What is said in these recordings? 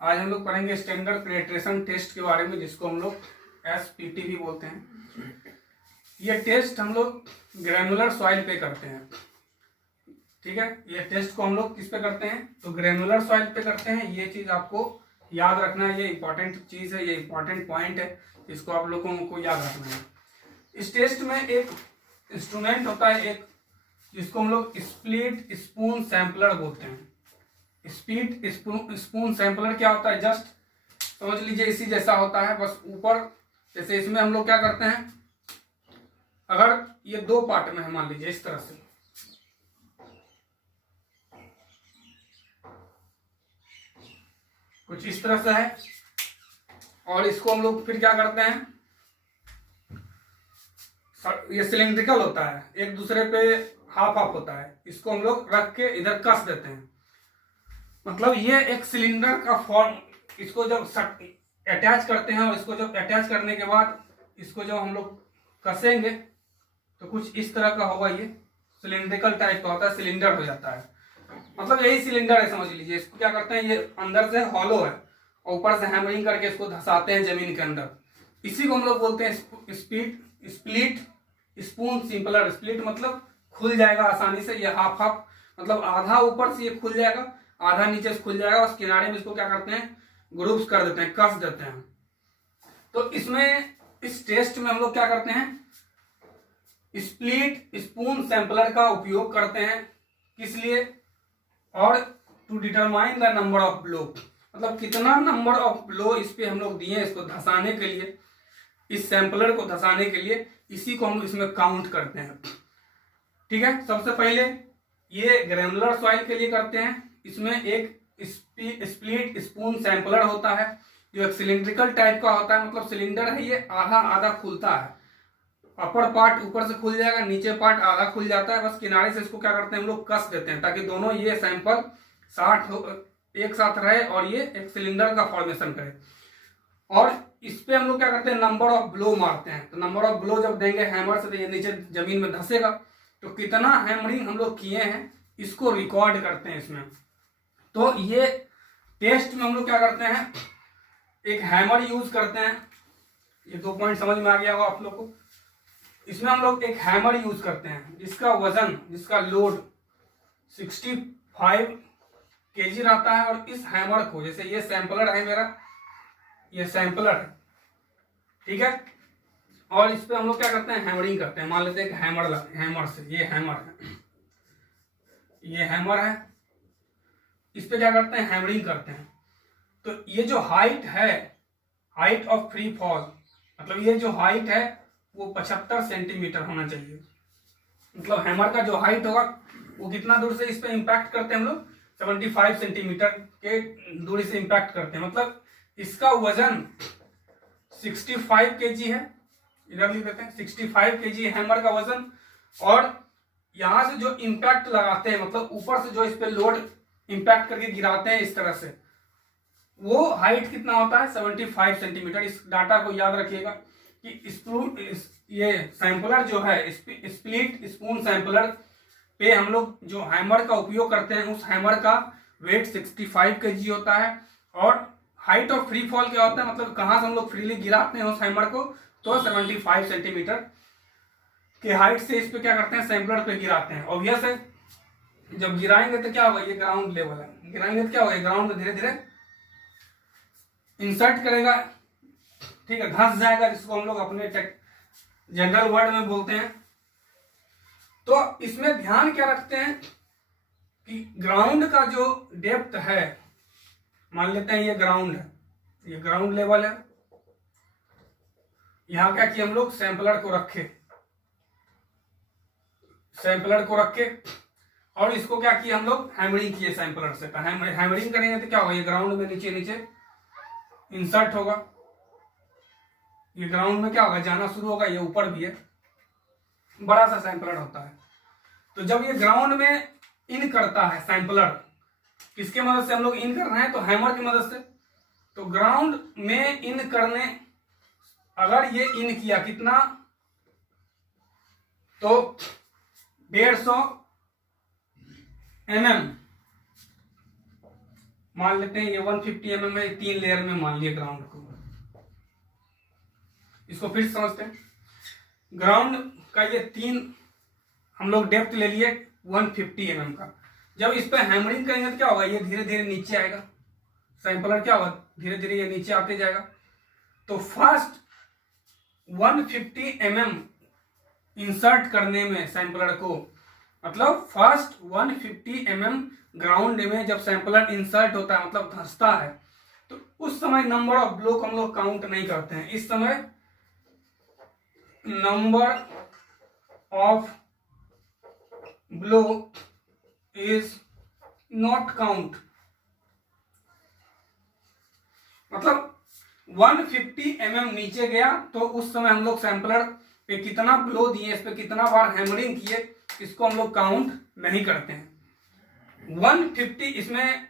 आज हम लोग पढ़ेंगे स्टैंडर्ड पेनिट्रेशन टेस्ट के बारे में, जिसको हम लोग SPT भी बोलते हैं। ये टेस्ट हम लोग ग्रेनुलर सॉइल पे करते हैं। ठीक है, ये टेस्ट को हम लोग किस पे करते हैं? तो ग्रेनुलर सॉइल पे करते हैं। ये चीज आपको याद रखना है, ये इंपॉर्टेंट चीज है, ये इंपॉर्टेंट पॉइंट है, इसको आप लोगों को याद रखना है। इस टेस्ट में एक इंस्ट्रूमेंट होता है, एक जिसको हम लोग स्प्लिट स्पून सैंपलर बोलते हैं। स्प्लिट स्पून सैंपलर क्या होता है? जस्ट समझ लीजिए इसी जैसा होता है, बस ऊपर जैसे इसमें हम लोग क्या करते हैं, अगर ये दो पार्ट में है, मान लीजिए इस तरह से, कुछ इस तरह से है, और इसको हम लोग फिर क्या करते हैं, ये सिलिंड्रिकल होता है, एक दूसरे पे हाफ हाफ होता है, इसको हम लोग रख के इधर कस देते हैं। मतलब ये एक सिलेंडर का फॉर्म, इसको जब अटैच करते हैं और इसको जब अटैच करने के बाद इसको जब हम लोग कसेंगे तो कुछ इस तरह का होगा, ये सिलिंड्रिकल टाइप का होता है, सिलेंडर हो जाता है। मतलब यही सिलेंडर है, समझ लीजिए। इसको क्या करते हैं, ये अंदर से हॉलो है और ऊपर से हैमरिंग करके इसको धसाते हैं जमीन के अंदर। इसी को हम लोग बोलते हैं स्प्लिट स्पून सैंपलर। स्प्लिट मतलब खुल जाएगा आसानी से, ये हाफ हाफ, मतलब आधा ऊपर से ये खुल जाएगा, आधा नीचे से खुल जाएगा, उस किनारे में इसको क्या करते हैं, ग्रुप्स कर देते हैं, कस देते हैं। तो इसमें इस टेस्ट में हम लोग क्या करते हैं, स्प्लिट स्पून सैंपलर का उपयोग करते हैं। किस लिए? और to determine the number of blow, मतलब कितना नंबर ऑफ ब्लो इस पे हम लोग दिए इसको धसाने के लिए, इस सैंपलर को धसाने के लिए, इसी को हम इसमें काउंट करते हैं। ठीक है, सबसे पहले ये ग्रेनुलर सॉइल के लिए करते हैं। इसमें एक स्प्लिट स्पून सैंपलर होता है जो एक सिलिंड्रिकल टाइप का होता है, मतलब सिलेंडर है, ये आधा आधा खुलता है। अपर पार्ट ऊपर से खुल जाएगा, नीचे पार्ट आधा खुल जाता है, बस किनारे से इसको क्या करते हैं हम लोग कस देते हैं, ताकि दोनों ये सैंपल एक साथ रहे और ये एक सिलेंडर का फॉर्मेशन करे। और इस पे हम लोग क्या करते हैं, नंबर ऑफ ब्लो मारते हैं। तो नंबर ऑफ ब्लो जब देंगे हैमर से, तो ये नीचे जमीन में धसेगा, तो कितना हैमरिंग हम लोग किए हैं इसको रिकॉर्ड करते हैं इसमें। तो ये टेस्ट में हम लोग क्या करते हैं, एक हैमर यूज करते हैं। ये दो पॉइंट समझ में आ गया होगा आप लोग को। इसमें हम लोग एक हैमर यूज करते हैं जिसका वजन, जिसका लोड 65 kg रहता है। और इस हैमर को, जैसे ये सैंपलर है मेरा, ये सैंपलर है, ठीक है, और इस पे हम लोग क्या करते हैं, हैमरिंग करते हैं। मान लेते हैं हैमर से, ये हैमर है, ये हैमर है, इस पे क्या करते हैं, हैमरिंग करते हैं। तो ये जो हाइट है, हाइट ऑफ फ्री फॉल, मतलब ये जो हाइट है वो 75 सेंटीमीटर होना चाहिए। मतलब हैमर का जो हाइट होगा वो कितना दूर से इस पे इम्पैक्ट करते हैं हम लोग, 75 सेंटीमीटर के दूरी से इम्पैक्ट करते हैं। मतलब इसका वजन 65 kg है, इधर लिख देते हैं 65 kg हैमर का वजन। और यहां से जो इम्पैक्ट लगाते हैं, मतलब ऊपर से जो इस पे लोड इम्पैक्ट करके गिराते हैं इस तरह से, वो हाइट कितना होता है, 75 सेंटीमीटर। इस डाटा को याद रखिएगा कि ये सैंपलर जो है, स्प्लिट स्पून सैंपलर पे हम लोग जो हैमर का उपयोग करते हैं, उस हैमर का वेट 65 kg होता है। और हाइट ऑफ फ्री फॉल क्या होता है, मतलब कहां से हम लोग फ्रीली गिराते हैं उस हैमर को, तो 75 सेंटीमीटर के हाइट से इस पे क्या करते हैं, सैंपलर पे गिराते हैं। ऑब्वियस है, जब गिराएंगे तो क्या होगा, ये ग्राउंड लेवल है, गिराएंगे तो क्या होगा, ग्राउंड में धीरे धीरे इंसर्ट करेगा, ठीक है, घस जाएगा, जिसको हम लोग अपने जनरल वर्ड में बोलते हैं। तो इसमें ध्यान क्या रखते हैं कि ग्राउंड का जो डेप्थ है, मान लेते हैं ये ग्राउंड है, ये ग्राउंड लेवल है, यहां क्या किया हम लोग, सैंपलर को रखे और इसको क्या किया हम लोग, हैमरिंग किए सैंपलर से। हैमरिंग करेंगे तो क्या होगा, ये ग्राउंड में नीचे नीचे इंसर्ट होगा, ये ग्राउंड में क्या होगा, जाना शुरू होगा, ये ऊपर भी है, बड़ा सा सैंपलर होता है। तो जब ये ग्राउंड में इन करता है सैंपलर, किसके मदद से हम लोग इन कर रहे हैं, तो हैमर की मदद से। तो ग्राउंड में इन करने, अगर ये इन किया कितना, तो 150 mm, मान लेते हैं ये 150 mm में 3 लेयर में मान लिया ग्राउंड को। इसको फिर समझते हैं। ग्राउंड का ये 3 हम लोग डेप्थ ले लिए 150 mm का। जब इस पर हैमरिंग करेंगे तो क्या होगा, ये धीरे धीरे नीचे आएगा। सैंपलर क्या होगा, धीरे धीरे ये नीचे आते जाएगा। तो फर्स्ट 150 mm इंसर्ट करने में सैंपलर को, मतलब फर्स्ट 150 mm ग्राउंड में जब सैंपलर इंसर्ट होता है, मतलब धंसता है, तो उस समय नंबर ऑफ ब्लॉक हम लोग काउंट नहीं करते हैं। इस समय number of block is not count, मतलब 150 mm नीचे गया तो उस समय हम लोग सैंपलर पे कितना ब्लो दिए, इस पे कितना बार हैमरिंग किए, इसको हम लोग काउंट नहीं करते हैं। 150 इसमें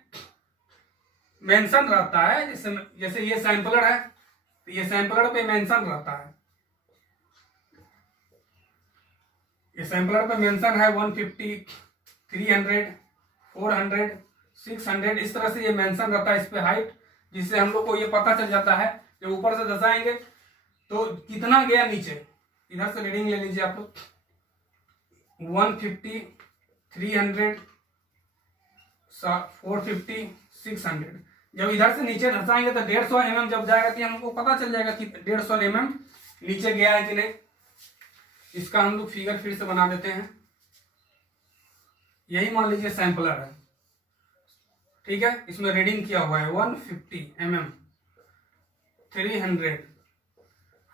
मेंशन रहता है, जैसे ये सैंपलर है तो ये सैंपलर पे मेंशन रहता है, ये सैंपलर पे मेंशन है 150, 300, 400, 600, इस तरह से ये मेंशन रहता है इस पे हाइट, जिससे हम लोग को ये पता चल जाता है। जब ऊपर से दसाएंगे तो कितना गया नीचे। इधर से रीडिंग ले लीजिए आप लोग, 150, 300, 450, 600। जब इधर से नीचे धसाएंगे तो 150 mm जब जाएगा तो हमको पता चल जाएगा कि 150 mm नीचे गया है कि नहीं। इसका हम लोग फिगर फिर से बना देते हैं। यही मान लीजिए सैंपलर है, ठीक है, इसमें रीडिंग किया हुआ है 150 mm, 300,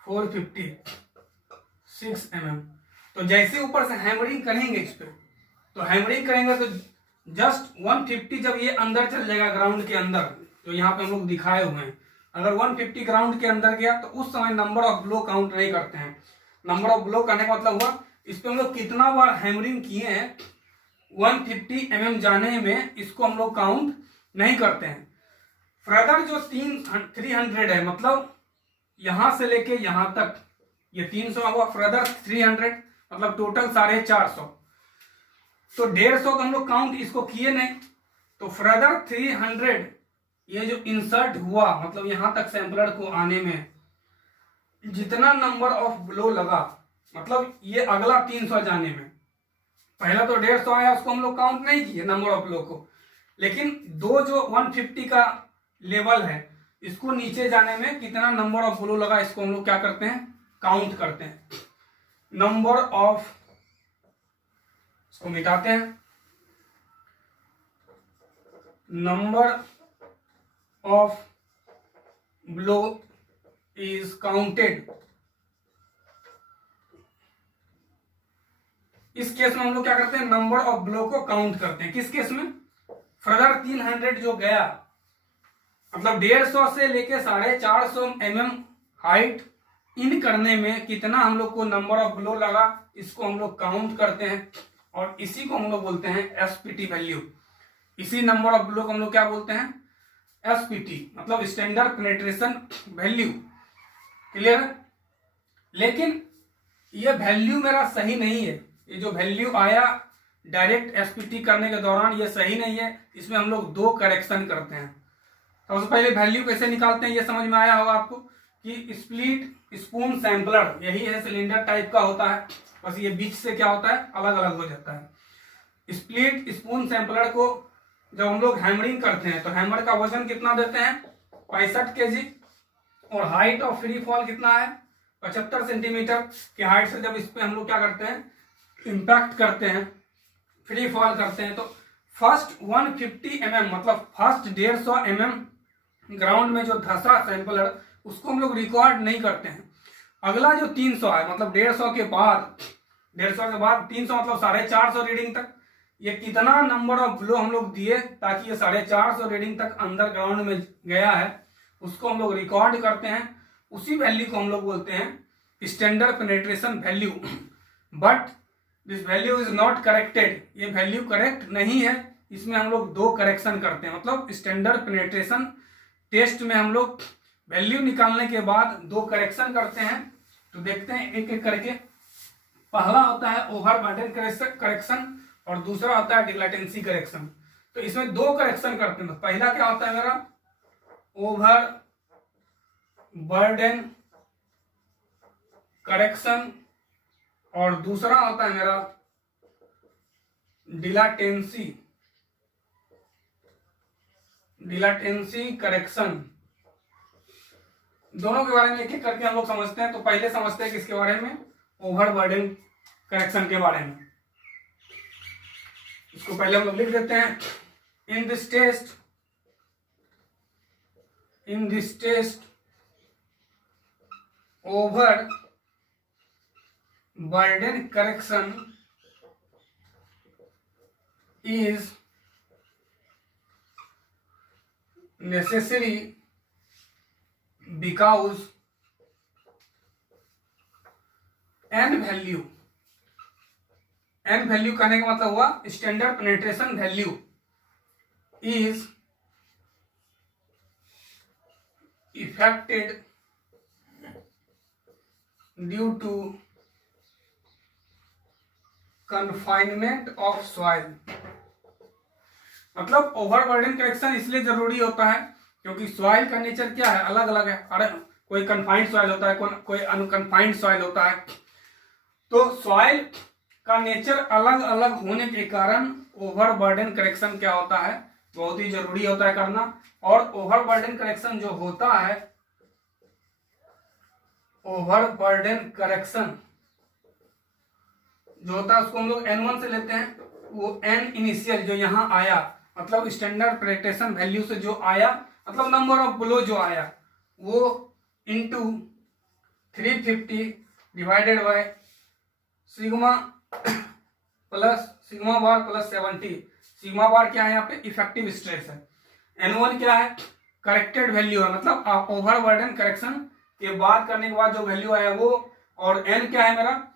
450, 6 mm। तो जैसे ऊपर से हैमरिंग करेंगे इस पे, तो हैमरिंग करेंगे तो जस्ट 150 जब ये अंदर चल जाएगा ग्राउंड के अंदर, जो यहाँ पे हम लोग दिखाए हुए हैं, अगर 150 ग्राउंड के अंदर गया तो उस समय नंबर ऑफ ब्लो काउंट नहीं करते हैं। नंबर ऑफ ब्लो करने का मतलब हुआ इस पे हम लोग कितना बार हैमरिंग किए हैं 150 mm जाने में, इसको हम लोग काउंट नहीं करते हैं। फर्दर जो 300 है, मतलब यहां से लेके यहां तक ये 300 हुआ, फर्दर 300 मतलब टोटल 450। तो 150 का हम लोग काउंट इसको किए नहीं, तो फर्दर 300 ये जो इंसर्ट हुआ, मतलब यहां तक सैंपलर को आने में जितना नंबर ऑफ ब्लो लगा, मतलब ये अगला 300 जाने में, पहला तो 150 आया उसको हम लोग काउंट नहीं किए नंबर ऑफ ब्लो को, लेकिन दो जो 150 का लेवल है इसको नीचे जाने में कितना नंबर ऑफ ब्लो लगा, इसको हम लोग क्या करते हैं, काउंट करते हैं। नंबर ऑफ, इसको मिटाते हैं, number of blow is counted. इस केस में हम लोग क्या करते हैं, नंबर ऑफ ब्लो को काउंट करते हैं। किस केस में, फर्दर 300 जो गया, मतलब 150 से लेके 450 mm हाइट इन करने में कितना हम लोग को नंबर ऑफ ब्लो लगा, इसको हम लोग काउंट करते हैं, और इसी को हम लोग बोलते हैं एसपीटी वैल्यू। इसी नंबर ऑफ ब्लो को हम लोग क्या बोलते हैं, एसपीटी, मतलब स्टैंडर्ड पेनिट्रेशन वैल्यू। क्लियर है? लेकिन ये वैल्यू मेरा सही नहीं है, ये जो वैल्यू आया डायरेक्ट एसपीटी करने के दौरान ये सही नहीं है, इसमें हम लोग दो करेक्शन करते हैं। सबसे पहले वैल्यू कैसे निकालते हैं ये समझ में आया होगा आपको, कि स्प्लिट स्पून सैंपलर यही है, सिलेंडर टाइप का होता है, बस ये बीच से क्या होता है, अलग अलग हो जाता है। स्प्लिट स्पून सैंपलर को जब हम लोग हैमरिंग करते हैं तो हैमर का वजन कितना देते हैं, 65 kg, और हाइट ऑफ फ्री फॉल कितना है, 75 सेंटीमीटर की हाइट से जब इस पे हम लोग क्या करते हैं, इंपैक्ट करते हैं, फ्री फॉल करते हैं, तो फर्स्ट 150 mm मतलब फर्स्ट 150 mm ग्राउंड में जो धसा सैंपलर, उसको हम लोग रिकॉर्ड नहीं करते हैं। अगला जो 300 है, मतलब 150 के बाद 300 मतलब 450 रीडिंग तक, ये कितना नंबर ऑफ ब्लो हम लोग दिए ताकि ये 450 रीडिंग तक अंदर ग्राउंड में गया है, उसको हम लोग रिकॉर्ड करते हैं। उसी वैल्यू को हम लोग बोलते हैं standard penetration value. But this value is not corrected, ये वैल्यू करेक्ट नहीं है, इसमें हम लोग दो करेक्शन करते हैं। मतलब स्टैंडर्ड पेनिट्रेशन टेस्ट में हम लोग वैल्यू निकालने के बाद दो करेक्शन करते हैं। तो देखते हैं एक एक करके। पहला होता है ओवर बर्डन करेक्शन और दूसरा होता है डिलेटेंसी करेक्शन। तो इसमें दो करेक्शन करते हैं। तो पहला क्या होता है मेरा, ओवर बर्डन करेक्शन, और दूसरा होता है मेरा डिलाटेंसी करेक्शन। दोनों के बारे में एक एक करके हम लोग समझते हैं। तो पहले समझते हैं किसके बारे में, ओवर बर्डन करेक्शन के बारे में। इसको पहले हम लोग लिख देते हैं, in this test overburden correction is necessary because n value कहने का मतलब हुआ standard penetration value is affected due to confinement of soil. मतलब ओवरबर्डन करेक्शन इसलिए जरूरी होता है क्योंकि सॉइल का नेचर क्या है, अलग अलग है। अरे कोई कन्फाइंड सॉइल होता है, कोई अनकन्फाइंड सॉइल होता है। तो सॉइल का नेचर अलग अलग होने के कारण ओवरबर्डन करेक्शन क्या होता है, बहुत ही जरूरी होता है करना। और ओवरबर्डन करेक्शन जो होता है, ओवरबर्डन करेक्शन जो होता है उसको हम लोग N1 से लेते हैं। वो N इनिशियल जो यहाँ आया, मतलब स्टैंडर्ड पेनिट्रेशन वैल्यू से जो आया, मतलब नंबर ऑफ ब्लो जो आया, वो into 350 divided by sigma bar plus 70। Sigma bar क्या है यहाँ पे, इफेक्टिव स्ट्रेस है। N1 क्या है, करेक्टेड वैल्यू है, मतलब आप ओवरबर्डन करेक्शन के बाद करने के बाद जो वैल्यू आया वो। और N क्या है मेरा,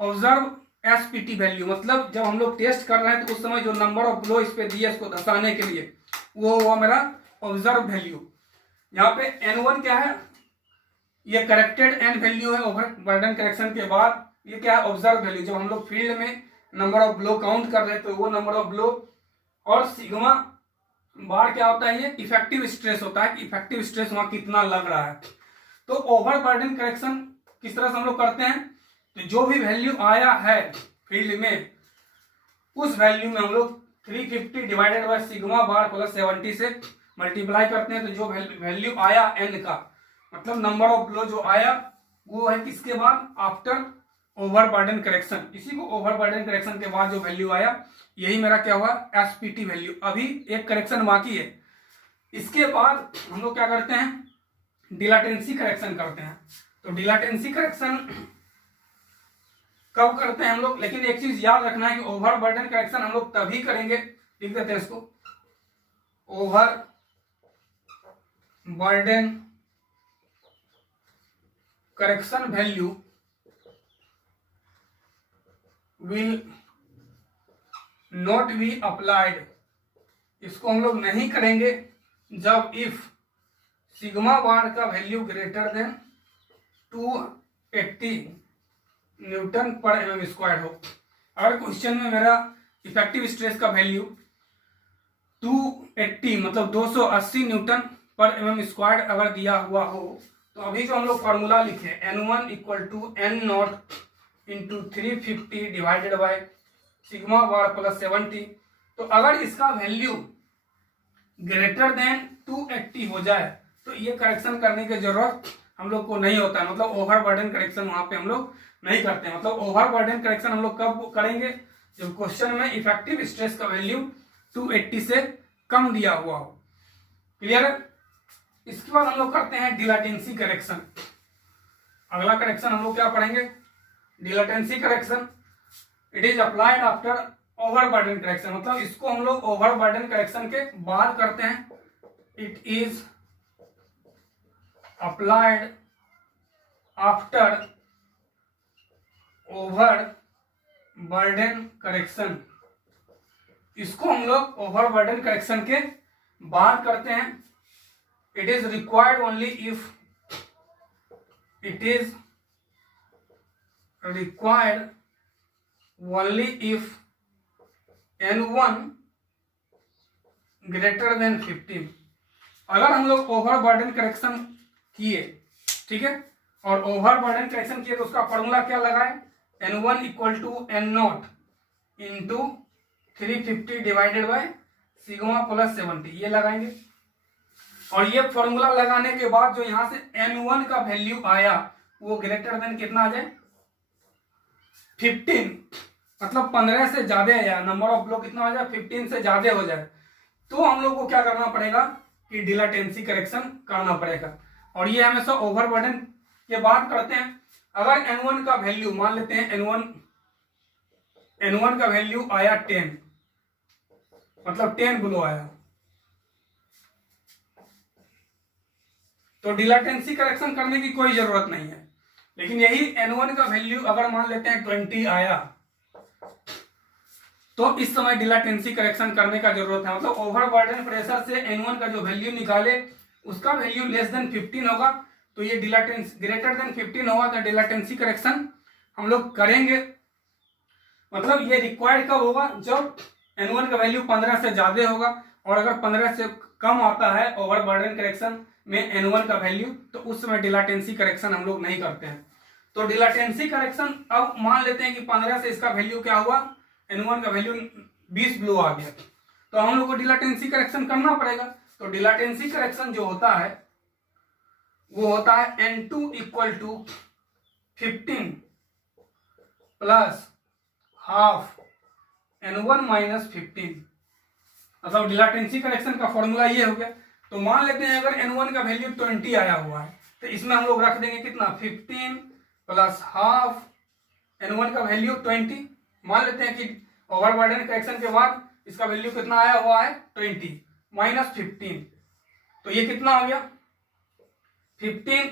ऑब्जर्व एसपीटी वैल्यू, मतलब जब हम लोग टेस्ट कर रहे हैं तो उस समय जो नंबर ऑफ ब्लो इस पे दिए इसको धसाने के लिए, वो हुआ मेरा ऑब्जर्व वैल्यू। यहाँ पे N1 क्या है, ये करेक्टेड N वैल्यू है ओवरबर्डन करेक्शन के बाद। ये क्या है, ऑब्जर्व वैल्यू, जब हम लोग फील्ड में नंबर ऑफ ब्लो काउंट कर रहे हैं तो वो नंबर ऑफ ब्लो। और सिग्मा बार क्या होता है, ये इफेक्टिव स्ट्रेस होता है कि इफेक्टिव स्ट्रेस वहां कितना लग रहा है। तो ओवरबर्डन करेक्शन किस तरह से हम लोग करते हैं, तो जो भी वैल्यू आया है फील्ड में, उस वैल्यू में हम लोग 350 divided by sigma bar plus 70 से मल्टीप्लाई करते हैं। तो जो वैल्यू आया N का, मतलब नंबर ऑफ ब्लो जो आया, वो है किसके बाद, आफ्टर ओवरबर्डन करेक्शन। इसी को ओवरबर्डन करेक्शन के बाद जो वैल्यू आया, यही मेरा क्या हुआ, एसपीटी वैल्यू। अभी एक करेक्शन बाकी है, इसके बाद हम लोग क्या करते हैं, डिलाटेंसी करेक्शन करते हैं। तो डिलाटेंसी करेक्शन कब करते हैं हम लोग, लेकिन एक चीज याद रखना है कि ओवरबर्डन करेक्शन हम लोग तभी करेंगे, लिख देते हैं इसको, overburden correction value will not be applied. इसको हम लोग नहीं करेंगे जब इफ सिग्मा बार का वैल्यू ग्रेटर देन 280 न्यूटन पर एमएम स्क्वायर हो। अगर क्वेश्चन में मेरा इफेक्टिव स्ट्रेस का वैल्यू 280 मतलब 280 न्यूटन पर एमएम स्क्वायर अगर दिया हुआ हो, तो अभी जो हम लोग फॉर्मूला लिखे N1 equal to N naught into 350 divided by sigma bar plus 70। तो अगर इसका वैल्यू ग्रेटर देन 280 हो जाए तो ये करेक्शन करने की जरूरत हम लोग को नहीं होता है, मतलब ओवरबर्डन करेक्शन वहां पे हम लोग नहीं करते। मतलब ओवरबर्डन करेक्शन हम लोग कब करेंगे, जब क्वेश्चन में इफेक्टिव स्ट्रेस का वैल्यू 280 से कम दिया हुआ हो। क्लियर है। इसके बाद हम लोग करते हैं डिलाटेंसी करेक्शन। अगला करेक्शन हम लोग क्या पढ़ेंगे, dilatancy correction. It is applied after overburden correction, मतलब इसको हम लोग ओवरबर्डन करेक्शन के बाद करते हैं। It is applied after overburden correction, इसको हम लोग ओवरबर्डन करेक्शन के बाद करते हैं। It is required only if it is required only if N1 greater than 15। अगर हम लोग ओवरबर्डन करेक्शन किए, ठीक है, और ओवरबर्डन करेक्शन किए तो उसका फॉर्मूला क्या लगाए, n1 equal to n0 into 350 divided by sigma plus 70, ये लगाएंगे। और ये फॉर्मूला लगाने के बाद जो यहां से n1 का वैल्यू आया वो ग्रेटर देन कितना आ जाए, 15, मतलब 15 से ज्यादा आया, नंबर ऑफ ब्लॉक कितना हो जाए, 15 से ज्यादा हो जाए, तो हम लोग को क्या करना पड़ेगा कि डिलेटेंसी करेक्शन करना पड़ेगा। और ये हमेशा ओवरबर्डन के बाद करते हैं। अगर n1 का वैल्यू मान लेते हैं n1 का वैल्यू आया 10, मतलब 10 ब्लो आया, तो डिलेटेंसी करेक्शन करने की कोई जरूरत नहीं है। लेकिन यही n1 का वैल्यू अगर मान लेते हैं 20 आया, तो इस समय डिलेटेंसी करेक्शन करने का जरूरत है। मतलब ओवरबर्डन प्रेशर से n1 का जो वैल्यू निकाले उसका वैल्यू लेस देन 15 होगा, तो ये डिलेटेंसी ग्रेटर देन 15 होगा तो डिलेटेंसी करेक्शन हम लोग करेंगे। मतलब ये रिक्वायर्ड कब होगा, जब n1 का वैल्यू 15 से ज्यादा होगा, और अगर 15 से कम आता है ओवरबर्डन करेक्शन में n1 का वैल्यू, तो उस समय डिलेटेंसी करेक्शन हम लोग नहीं करते हैं। तो डिलेटेंसी करेक्शन अब मान लेते हैं कि 15 से इसका वैल्यू क्या हुआ, n1 का वैल्यू 20 ब्लो आ गया, तो हम लोग को डिलेटेंसी करेक्शन करना पड़ेगा। तो डिलेटेंसी करेक्शन जो होता है वो होता है n2 equal to 15 plus half n1 minus 15, मतलब डिलेटेंसी करेक्शन का फॉर्मूला ये हो गया। तो मान लेते हैं अगर n1 का वैल्यू 20 आया हुआ है, तो इसमें हम लोग रख देंगे कितना, 15 प्लस हाफ n1 का वैल्यू 20। मान लेते हैं कि ओवरबर्डन करेक्शन के बाद इसका वैल्यू कितना आया हुआ है, 20 माइनस 15, तो ये कितना हो गया, 15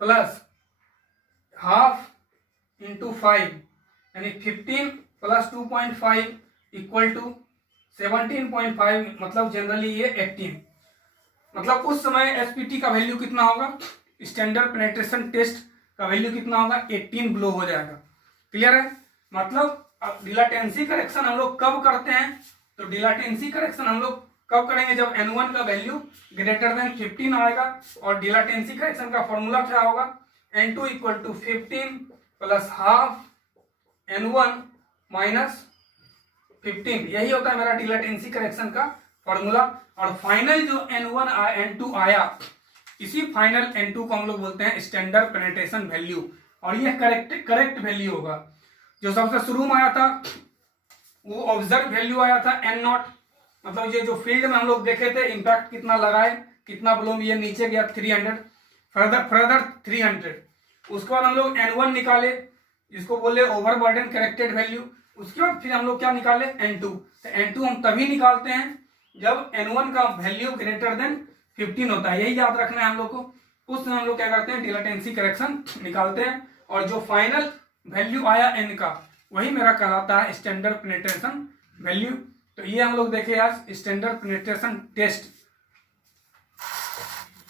प्लस हाफ इंटू 5, यानी 15 प्लस 2.5 इक्वल टू 17.5, मतलब जनरली ये 18। मतलब उस समय एसपीटी का वैल्यू कितना होगा, स्टैंडर्ड पेनिट्रेशन टेस्ट का वैल्यू कितना होगा, 18 ब्लो हो जाएगा। क्लियर है। मतलब डिलेटेंसी करेक्शन हम लोग कब करते हैं, तो डिलेटेंसी करेक्शन हम लोग कब करेंगे, जब n1 का वैल्यू ग्रेटर देन 15 आएगा। और डिलेटेंसी करेक्शन का फॉर्मूला क्या होगा, n2 equal to 15 plus half n1 minus 15, यही होता है मेरा डिलेटेंसी करेक्शन का फॉर्मूला। और फाइनल जो n2 आया, इसी फाइनल n2 को हम लोग बोलते हैं स्टैंडर्ड पेनिट्रेशन वैल्यू, और ये करेक्ट वैल्यू होगा। जो सबसे शुरू में आया था वो ऑब्जर्व वैल्यू आया था n0, मतलब ये जो फील्ड में हम लोग देखे थे इम्पैक्ट कितना लगाए, कितना ब्लो में ये नीचे गया 300, फर्दर 300। उसके बाद हम लोग n1 निकाले, जिसको बोले ओवरबर्डन करेक्टेड वैल्यू। उसके बाद फिर हम लोग क्या निकाले, n2। तो n2 हम तभी निकालते हैं जब n1 का वैल्यू ग्रेटर देन 15 होता है, यही याद रखना है हम लोग को। उस समय हम लोग क्या करते हैं, डिलेटेंसी करेक्शन निकालते हैं, और जो फाइनल वैल्यू आया n का वही मेरा कहलाता है स्टैंडर्ड पेनिट्रेशन वैल्यू। तो ये हम लोग देखे आज स्टैंडर्ड पेनिट्रेशन टेस्ट